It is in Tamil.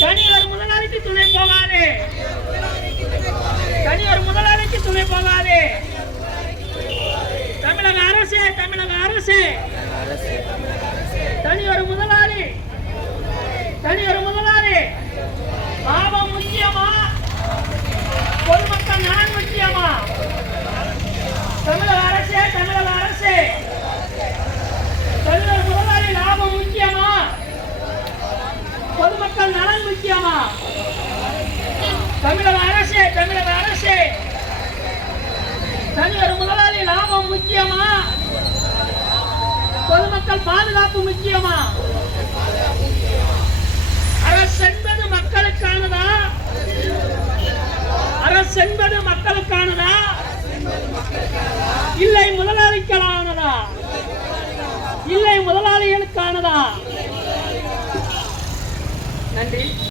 தனியார் முதலாளிக்கு துணை போகாதே. தனியார் முதலாளிக்கு துணை போகாதே. தமிழக அரசு தமிழக அரசு. தான் முக்கியமா? தமிழக அரசே தமிழக அரசே. தனியார் முதலாளி லாபம் முக்கியமா? பொதுமக்கள் பாதுகாப்பு முக்கியமா? அரசு என்பது மக்களுக்கானதா? அரசு என்பது மக்களுக்கானதா? இல்லை முதல் இல்லை முதலாளிகளுக்கானதா நன்றி.